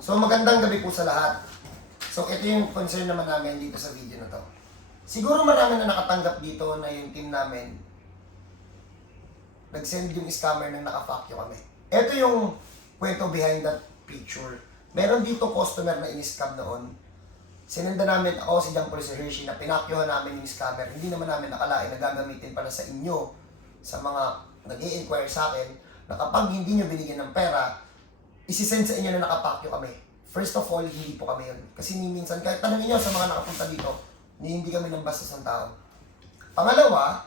So magandang gabi po sa lahat. So ito yung concern naman namin dito sa video na to. Siguro marami na nakatanggap dito na yung team namin nag-send yung scammer nang naka-fuck you kami. Ito yung kwento behind that picture. Meron dito customer na in-scam noon. Sinenda namin ako si John Paul si Hershey na pinakyuhan namin yung scammer. Hindi naman namin nakalain na gagamitin pala sa inyo sa mga nag-i-inquire sa akin na kapag hindi nyo binigyan ng pera, isisend sa inyo na nakapakyo kami. First of all, hindi po kami yun. Kasi minsan, kahit tanongin nyo sa mga nakapunta dito, hindi kami ng bastos ng tao. Pangalawa,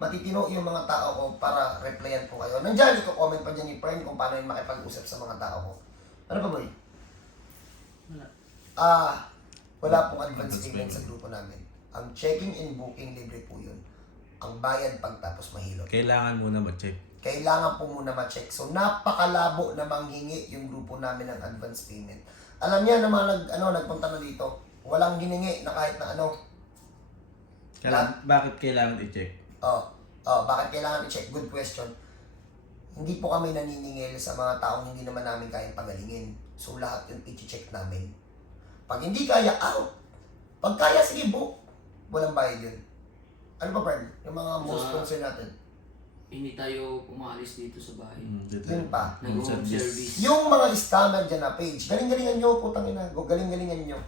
matitino yung mga tao ko para replyan po kayo. Nandiyan, i-comment pa dyan ni Fern kung paano yung makipag-usap sa mga tao ko. Ano pa, boy? Wala pong advance payment sa grupo namin. Ang checking and booking, libre po yun. Ang bayad pagtapos mahilot. Kailangan muna ma-check. Kailangan po muna ma-check. So, napakalabo na manghingi yung grupo namin ng advance payment. Alam niya na mga nagpunta na dito, walang hiningi na kahit na ano. Bakit kailangan i-check? Bakit kailangan i-check? Good question. Hindi po kami naniningil sa mga taong hindi naman namin kayang pagalingin. So, lahat yun i-check namin. Pag hindi kaya, out. Pag kaya, sige, book. Walang bayad yun. Ano pa, Pern? Yung mga most concern natin. Hindi tayo umalis dito sa bahay. Yun pa. Nag-home service. Yung mga scammer dyan na page, galing-galingan nyo, putang ina. Galing-galingan nyo.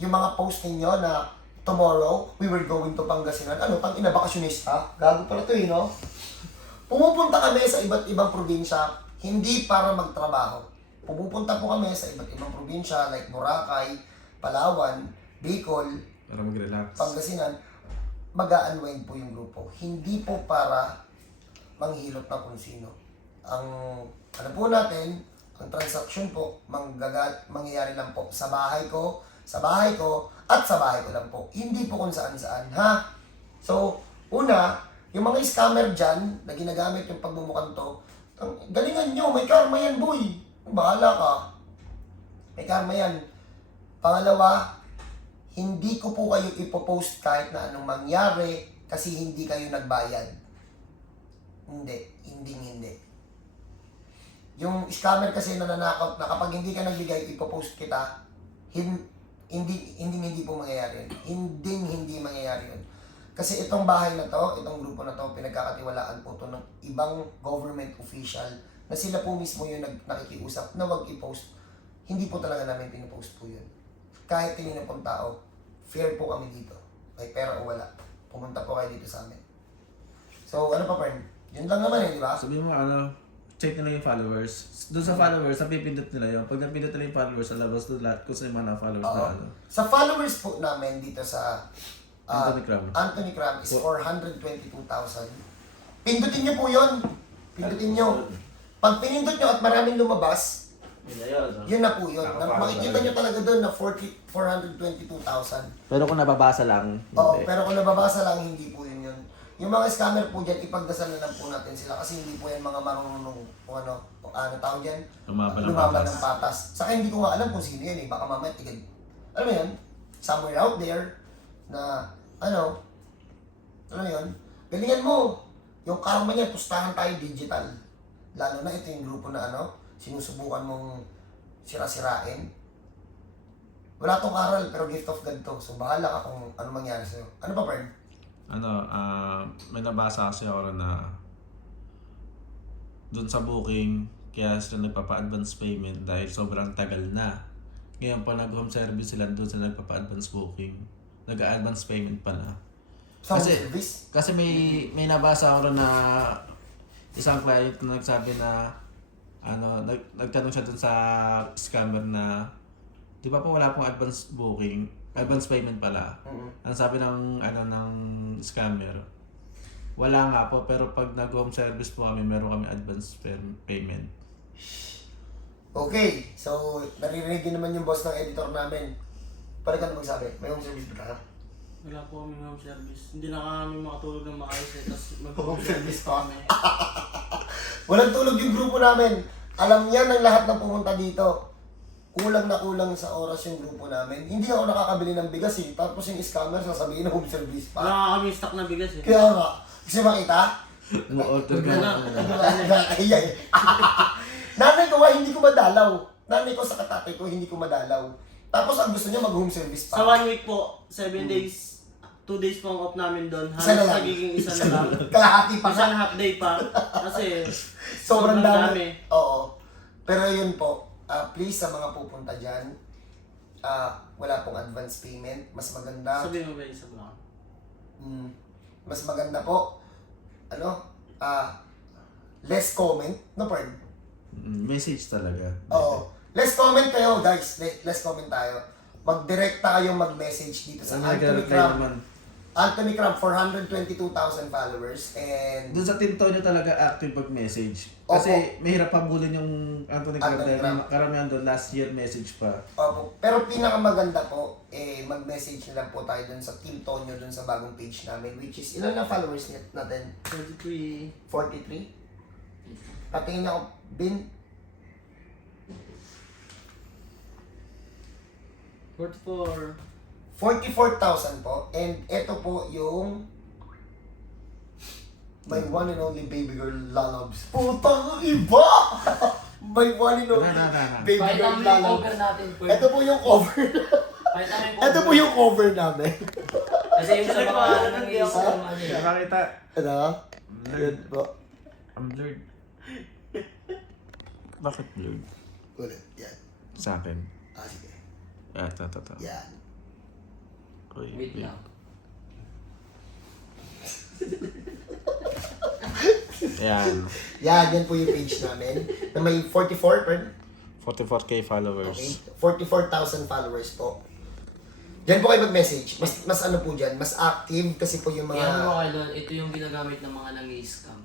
Yung mga post ninyo na tomorrow, we were going to Pangasinan. Ano, tang ina, bakasyonista? Gago pala to eh, no? Pumupunta kami sa iba't ibang probinsya, hindi para magtrabaho. Pumupunta po kami sa iba't ibang probinsya like Boracay, Palawan, Bicol, Para mag-relax. Pangasinan. Mag-a-unwind po yung grupo. Hindi po para manghilot na kung sino. Ang ano po natin, ang transaction po, mangyayari lang po sa bahay ko, at sa bahay ko lang po. Hindi po kung saan-saan, ha? So, una, yung mga scammer dyan, na ginagamit yung pagmumukhang to, galingan nyo, may karma yan, boy. Bahala ka. May karma yan. Pangalawa, hindi ko po kayo ipopost kahit na anong mangyari kasi hindi kayo nagbayad. Hindi. Yung scammer kasi nananakot na kapag hindi ka nagbigay, ipopost kita, hindi po mangyayari yun. Hindi mangyayari yun. Kasi itong bahay na to, itong grupo na to, pinagkakatiwalaan po to ng ibang government official na sila po mismo yung nakikiusap na wag i-post. Hindi po talaga namin pinopost po yun. Kahit kanino pong tao, fair po kami dito. May pera o wala. Pumunta po kayo dito sa amin. So, ano pa, Pern? Yun lang naman eh, di ba? Sabihin mo check nila yung followers. Doon sa followers, napipindot nila yun. Pag napindot nila yung followers, alabas doon lahat kung sino yung mga followers na ano. Sa followers po namin dito sa Anthony Cram is 422,000. Pindutin nyo po yun. Pindutin nyo. Pag pinindot nyo at maraming lumabas, yun na po yun. Makikita nyo talaga doon na 422,000. Pero kung nababasa lang, Oo, pero kung nababasa lang, hindi po yun yun. Yung mga scammer po dyan, ipagdasal na lang po natin sila kasi hindi po yan mga marunong ano tawag dyan? lumaban ng patas. Saka hindi ko nga alam kung sino yan eh. Baka mamaya tigil. Alam mo yun? Somewhere out there na alam mo yun? Galingan mo. Yung karma niya, pustahan tayo digital. Lalo na ito yung grupo na sinusubukan mong sira-sirain. Wala tong aral, pero gift of God to. So, bahala ka kung ano mangyari sa'yo. Ano pa, Pern? May nabasa kasi ako na doon sa booking, kaya sila nagpapa-advance payment dahil sobrang tagal na. Ngayon pa nag-home service sila, doon sila nagpapa-advance booking. Nag-advance payment pala. Service? Kasi may nabasa ako na isang client na nagsabi na nagtanong siya dun sa scammer na di ba po wala pong advance payment pala. Ang sabi ng scammer, wala nga po, pero pag nag-home service po kami, meron kami advance payment. Okay, so naririnig din naman yung boss ng editor namin. Pwede ka na magsabi, may home service ba ka? Wala po kami home service. Hindi na kami makatulog ng maayos eh. Tapos Home service pa kami. Walang tulog yung grupo namin. Alam niya ng lahat ng pumunta dito. Kulang na kulang sa oras yung grupo namin. Hindi ako nakakabili ng bigas eh. Tapos yung scammer sasabihin na home service Wala pa. nga kami stock na bigas eh. Kaya nga, kasi makita? Mo-order ka Wala. na. Kaya eh. Nanay ko nga, hindi ko madalaw. Nanay ko sa katatay ko, hindi ko madalaw. Tapos ang gusto niya mag-home service Sa pa. 1 week po, 7 days, 2 days po ang off namin doon. Isa na Halos lang. nagiging isa na lang. Kalahati pa Isa ka. na half day pa. Kasi Sobrang dami. Oo. Pero yun po, please sa mga pupunta dyan, wala pong advance payment. Mas maganda. sabihin mo ba isa lang? Mas maganda po, less comment. No, pardon. Message talaga. Oo. Less comment kayo, guys. Less comment tayo. Mag-direkta kayong mag-message dito sa Ano Anthony nag-reply Cram. naman? Anthony Cram, 422,000 followers. And Doon sa Team Tonyo talaga active mag-message. Kasi mahirap pabulin yung Anthony Crab Anthony dahil Crab. karamihan doon last year message pa. Opo. Pero pinakamaganda po, mag-message na lang po tayo dun sa Team Tonyo dun sa bagong page namin, which is, ilan na followers natin? 23. 43? Patingin ako, Bin, 44. 44,000 po. And ito po yung my one and only baby girl lalabs. Putang iba! My one and only baby Pakita girl mo yung lalabs. cover natin, Pwede. Ito po yung cover. Pakita mo yung cover. Ito po yung cover namin. Kasi yung sa mga nang-i-scam ano eh. Nakakita. Ito. Ayan po. I'm blurred. Bakit blurred? Ulit. Yan. Sa akin. Sige. Ito. Yan. Uy, Wait lang. Ayan. Yan po yung page namin. Na may 44, pardon? 44k followers. Okay. 44,000 followers po. Diyan po kayo mag-message. Mas ano po dyan, mas active kasi po yung mga... Yan mo kayo doon, ito yung ginagamit ng mga nang-i-scam.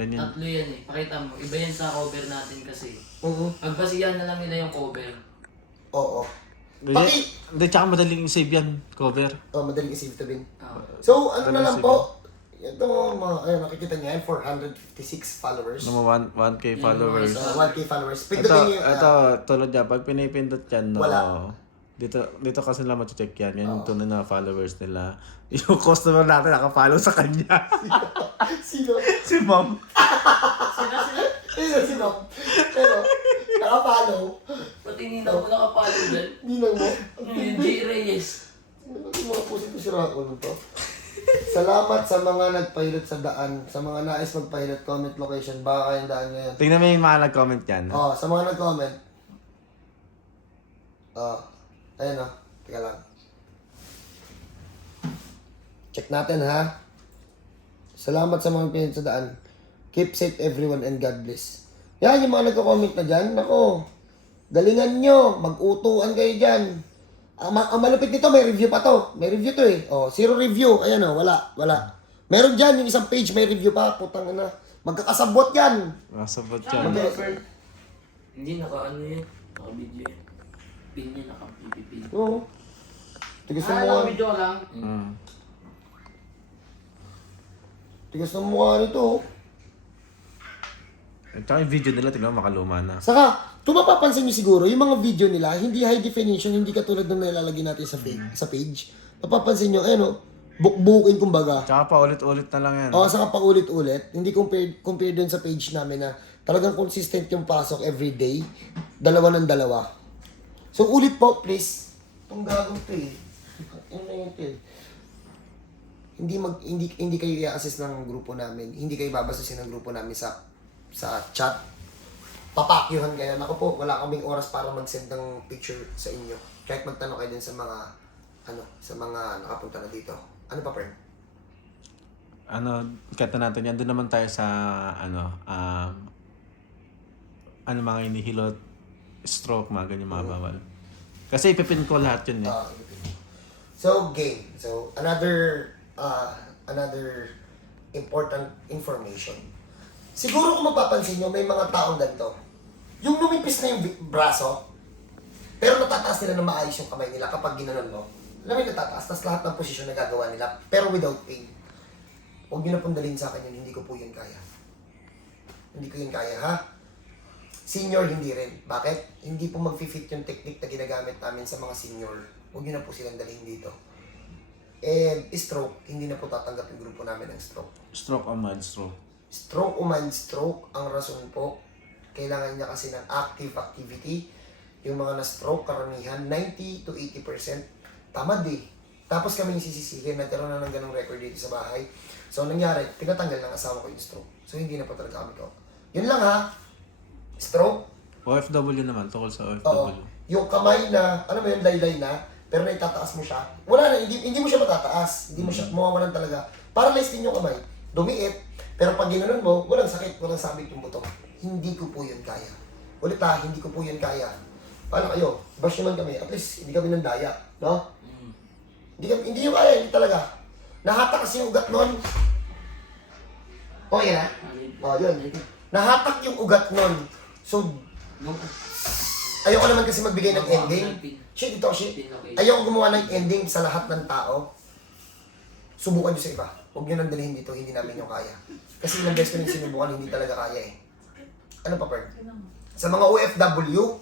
Yan yun. Tatlo yan eh. Pakita mo. Iba yan sa cover natin kasi. Mhm. Magbasihan na lang nila yung cover. Oo. Hindi, tsaka madaling save yan, cover. Madaling isave to bin. Ah. So, ano na lang po. Ito mga, nakikita niya yan, 456 followers. Naman 1k Yan, followers. mga 1K followers. Pindutin niyo yung... Ito, tulad niya, pag pinipindot yan, no, Wala. dito kasi nila mati-check yan. Yan yung tunay na followers nila. Yung customer natin nakafollow sa kanya. Sino? Si ma'am. Sino? Pero, nakapollow. Pati ninang ko nakapalo dyan. Ninang mo. Yung J. Reyes. Ano yung mga pusit ko si Rako to? Salamat sa mga nagpahilot sa daan. Sa mga nais magpahilot, comment location. Baka kayong daan ngayon. Tingnan mo yung mga nag-comment yan. Sa mga nag-comment. Ayun Teka lang. Check natin ha. Salamat sa mga pinit sa daan. Keep safe everyone and God bless. Yan yung mga nagko-comment na dyan. Nako. Galingan nyo. Mag-utuan kayo dyan. Ang malupit nito, may review pa to. May review to eh. 0 review. Ayan wala. Meron dyan, yung isang page may review pa. Putang ina. Magkakasabot yan. Masabot Ah, yan. Hindi, naka-ano yun. Naka-video yun. Pin niya, naka-pin. Oo. Tigas ng mukha. Naka-video ka lang. Tigas ng mukha nito. At saka yung video nila, tingnan mo, makaluma na. Saka, kung mapapansin nyo siguro, yung mga video nila, hindi high definition, hindi katulad ng nilalagay natin sa page. Mapapansin nyo, bukbukin kumbaga. Tsaka pa ulit-ulit na lang yan. Saka paulit-ulit. Hindi compare dun sa page namin na talagang consistent yung pasok every day. Dalawa ng dalawa. So, ulit po, please. Itong gagawin to eh. Ano na yun to eh. Hindi kayo i-assess ng grupo namin. Hindi kayo babasasin ng grupo namin sa chat. Papakyuhan kayo. Naku po, wala kaming oras para mag-send ng picture sa inyo. Kahit magtanong kayo din sa mga nakapunta na dito. Ano pa, Pern? Kata natin yan, doon naman tayo sa, mga inihilot, stroke, mga ganyan, mga bawal. Kasi ipipin ko lahat yun eh. So, game. So, another important information. Siguro kung mapapansin nyo, may mga taong ganito. Yung lumipis na yung braso, pero natataas nila na maayos yung kamay nila kapag ginanon mo. Alam mo yung natataas, tas lahat ng posisyon na gagawa nila, pero without pain. Huwag nyo na pundalin sa akin yun, hindi ko po yun kaya. Hindi ko yun kaya, ha? Senior, hindi rin. Bakit? Hindi po mag-fit yung technique na ginagamit namin sa mga senior. Huwag nyo na po silang dalhin dito. And stroke, hindi na po tatanggap yung grupo namin ng stroke. Stroke o mild stroke. Stroke o mild stroke, ang rason po, kailangan niya kasi ng active activity. Yung mga na-stroke, karamihan, 90 to 80%, tamad eh. Tapos kami yung sisisihin, nagkaroon na ng ganong record dito sa bahay. So, nangyari, pinatanggal ng asawa ko yung stroke. So, hindi na po talaga kami ko. Yun lang ha, stroke, OFW naman, tungkol sa oo. OFW. Yung kamay na, ano ba yun, laylay na, pero naitataas mo siya, wala na, hindi mo siya matataas. Hindi mo siya, mawawalan talaga. Paralyzed din yung kamay, dumiit, pero pag ginanon mo, walang sakit, walang sabit yung buto. Hindi ko po yun kaya. Ulit ha, hindi ko po yun kaya. Paano kayo? Bash naman kami, at least hindi kami nandaya, no? Hindi yung kaya, hindi talaga. Nahatak kasi yung ugat nun. Okay na? O, yun. Nahatak yung ugat nun. So, ayoko naman kasi magbigay ng ending. Shit, ito, shit. Ayoko gumawa ng ending sa lahat ng tao. Subukan nyo sa iba. Huwag nyo nang dalhin dito, hindi namin yung kaya. Kasi ilang beses ko yung sinubukan, hindi talaga kaya eh. Ano pa, Perd? Sa mga OFW,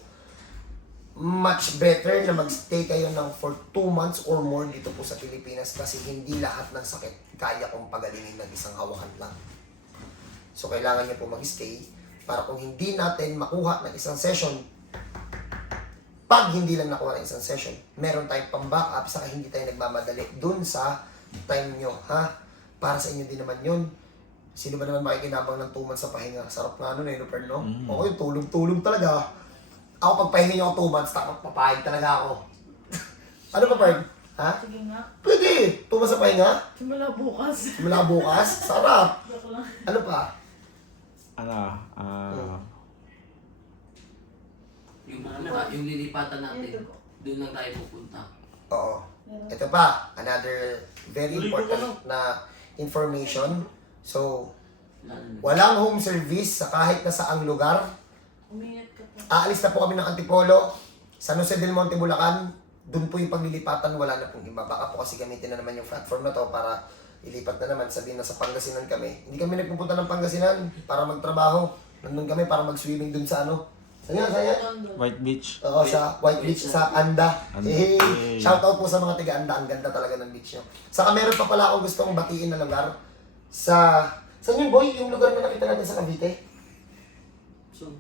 much better na magstay kayo ng for 2 months or more dito po sa Pilipinas kasi hindi lahat ng sakit kaya kong pagalingin ng isang hawakan lang. So, kailangan nyo po mag-stay para kung hindi natin makuha ng isang session, pag hindi lang nakuha ng isang session, meron tayong pang-backup saka hindi tayo nagmamadali dun sa time nyo, ha? Para sa inyo din naman yun. Sino ba naman makikinabang ng 2 months sa pahinga? Sarap nga nun eh, no, Pern, no? Okay, tulog-tulog talaga. Ako pagpahinga nyo ako 2 months, tapos papahig talaga ako. Ano pa, Pern? Ha? Sige nga. Pwede! 2 months sa pahinga? Simula bukas. Simula bukas? Sarap! Joke lang. Ano pa? Yung lilipatan natin, doon lang tayo pupunta. Oo. Ito pa, another very important na information. So, walang home service sa kahit na saang lugar. Umingat ka pa. Aalis na po kami ng Antipolo, San Jose del Monte, Bulacan. Doon po yung paglilipatan, wala na pong iba. Baka po kasi gamitin na naman yung platform na to para ilipat na naman. Sabihin na sa Pangasinan kami. Hindi kami nagpupunta ng Pangasinan para magtrabaho. Nandun kami para mag-swimming dun sa ano. Saan yan? White Beach. Oo, sa White Beach, sa Anda. Anda. Eh, shoutout po sa mga taga Anda. Ang ganda talaga ng beach nyo. Saka meron pa pala akong gustong batiin na lugar. Saan yun, boy? Yung lugar na nakita natin sa Cavite? So,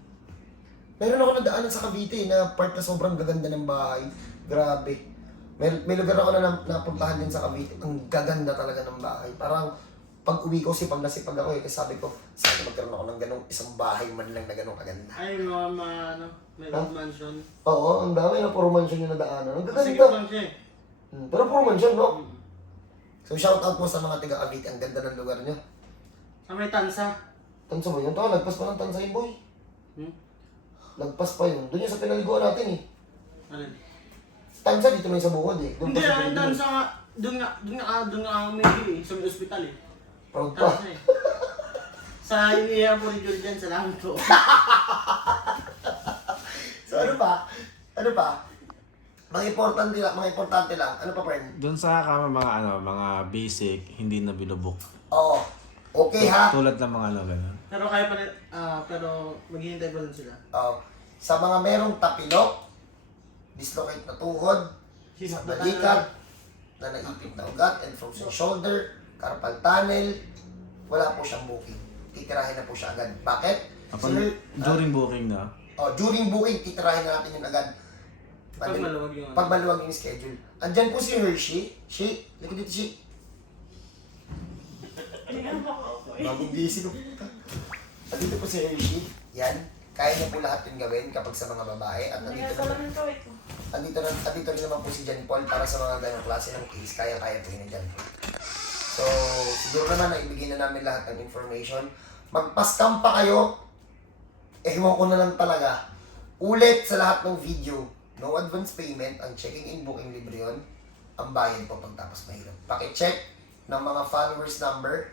Meron ako nadaanan sa Cavite na part na sobrang gaganda ng bahay. Grabe. May lugar ako na napuntahan din sa Cavite. Ang gaganda talaga ng bahay. Parang pag uwi ko, sipag na sipag ako eh. Kasi sabi ko, sana magkaroon ako ng ganong isang bahay man lang na ganong kaganda. ay, may mansion. Oo, ang dami na puro mansion yung nadaanan. Ang Kasi gaganda. lang siya eh. Pero puro mansion, no? So shoutout po sa mga taga Cavite. Ang ganda ng lugar niyo. Sa may tansa. Tansa ba yun? Lagpas pa ng tansa yun, boy. Hmm? Lagpas pa yun. Doon yung sa pinaliguan natin eh. Alin? Tansa dito na yung sa bukod eh. Doon Hindi, pa sa ang pinaliguan. tansa nga. Doon nga ako medyo eh. Sa may ospital eh. Proud pa. Tansa eh. Sa iniya po ni Jordan, sa langit ko. So ano pa? Ano pa? Mga importante lang. Ano pa, friend? Doon sa kama mga basic, hindi na bilubok. Oo. Okay ha? Tulad ng mga ganun. Pero kaya pa rin, pero maghihintay pa rin sila. Sa mga merong tapilok, dislocate na tuhod, sa balikat, na naipit na ugat, and frozen shoulder, carpal tunnel, wala po siyang booking. Titirahin na po siya agad. Bakit? During booking na. During booking, titirahin na natin yung agad. Pag maluwag yung Pag maluwag yung schedule. Andyan po si Hershey. She, likod dito, She. Hindi nga ako ako eh. Bagong busy ko. Andito po si Hershey. Yan. Kaya niya po lahat yung gawin kapag sa mga babae. At Hindi andito nga sa naman, lamin ko ito. andito rin naman po si John Paul para sa mga ganong klase ng case. Kaya po yun dyan. So, siguro naman na ibigay na namin lahat ng information. Magpa-scam pa kayo. Ewan ko na lang talaga. Ulit sa lahat ng video. No advance payment. Ang checking in, booking libre yun. Ang bayad po pagtapos mahirap. Paki-check ng mga followers number.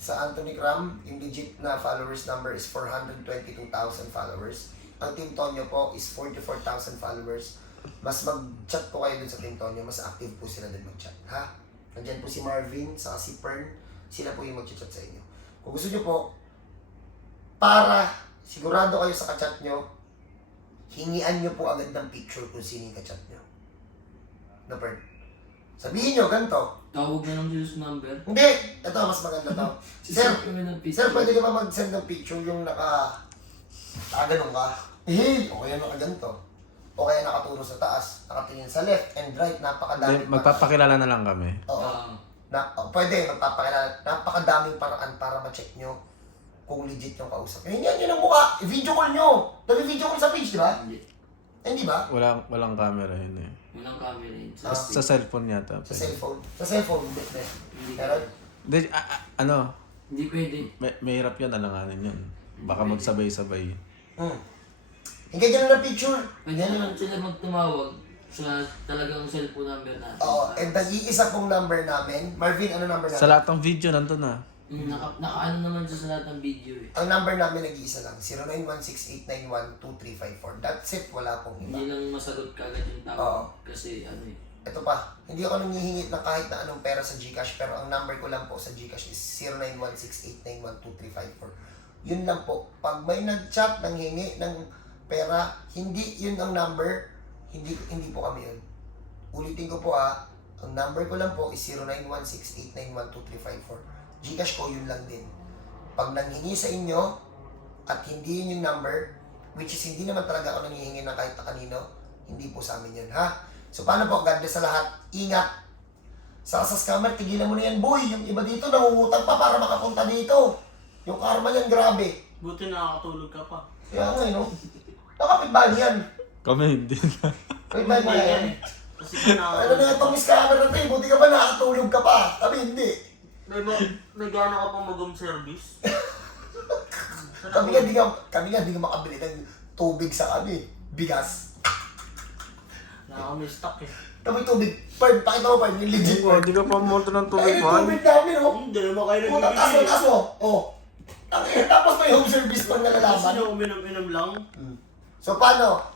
Sa Anthony Cram, yung legit na followers number is 422,000 followers. Ang Team Tonyo po is 44,000 followers. Mas mag-chat po kayo dun sa Team Tonyo, mas active po sila dun mag-chat. Ha? Nandyan po si Marvin, saka si Pern. Sila po yung mag-chat sa inyo. Kung gusto nyo po, para sigurado kayo sa ka-chat nyo, hingian nyo po agad ng picture kung sino yung ka-chat nyo. No, Pern? Sabihin nyo, ganito. Tawag na ng Diyos number. Hindi! Ito, mas maganda to. Sir, Sisipin mo ng Sir, picture. pwede ka ba mag-send ng picture yung Ganun ka. Hey, o kaya nakaganto. O kaya nakaturo sa taas, nakatingin sa left and right, napakadaming Hindi, magpapakilala na lang kami. Oo. Pwede, magpapakilala. Napakadaming paraan para ma-check nyo kung legit yung kausap. Yan ang mukha. I-video call nyo. Nag-video call sa page, di ba? Hindi. Hindi ba? Walang camera yun eh. Walang camera yun. Sa cellphone yata. Sa cellphone. Sa cellphone, hindi. Hindi. Meron? Hindi, ano, Hindi pwede. mahirap yun, alanganin yun. Baka magsabay-sabay. Hindi ganun ang picture. Pwede naman sila magtumawag sa talagang cellphone number natin. Oo, and nag-iisa pong number namin. Marvin, ano number namin? Sa lahat ng video, nandun na. Naka-ano naman siya sa lahat ng video eh. Ang number namin nag-iisa lang, 0916-891-2354. That's it, wala pong iba. Hindi lang masagot kagad yung Oo. tawag. Kasi ano eh. Ito pa, hindi ako nangihingit ng kahit na anong pera sa GCash, pero ang number ko lang po sa GCash is 0916-891-2354. Yun lang po. Pag may nag-chat, nanghingi ng pera, hindi yun ang number, hindi po kami yun. Ulitin ko po ang number ko lang po is 0916-891-2354. GCash ko yun lang din. Pag nanghingi sa inyo, at hindi yun yung number, which is hindi naman talaga ako nanghihingi ng kahit na kanino, hindi po sa amin yun, ha? So, paano po? God bless sa lahat. Ingat. Sa scammer, tigilan mo na yan, boy. Yung iba dito, nangungutang pa para makapunta dito. Yung karma niyan, grabe. Buti nakakatulog ka pa. Kaya nga, no? Nakapitbahan yan. Kami hindi na. Kapitbahan mo yan. Kasi kinaka... Ano na itong scammer na ito, eh? Buti ka pa nakatulog ka pa. Kami hindi. May gana ka pa mag-home service? Kami nga, di ka makabili ng tubig sa kami. Bigas. Nakaka-may stock eh. Kami tubig. Pern, pakita mo, Pern, yung legit word. Hindi ka pa umorder ng Ay, tubig, yung man. tubig namin, oh. Hindi naman kayo Puta, taas mo, nagbibigay. taas mo. Oh. Tapos may home service pang Kasi nalalaman. nyo uminom-inom lang. So, paano?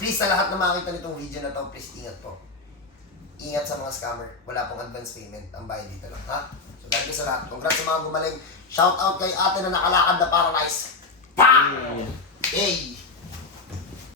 Please, sa lahat na makita nitong video na to, please ingat po. Ingat sa mga scammer. Wala pong advance payment. Ang bayad dito lang, ha? So, thank you sa lahat. Congrats sa mga gumaling. Shout out kay ate na nakalakad na para nice. Bang! Hey!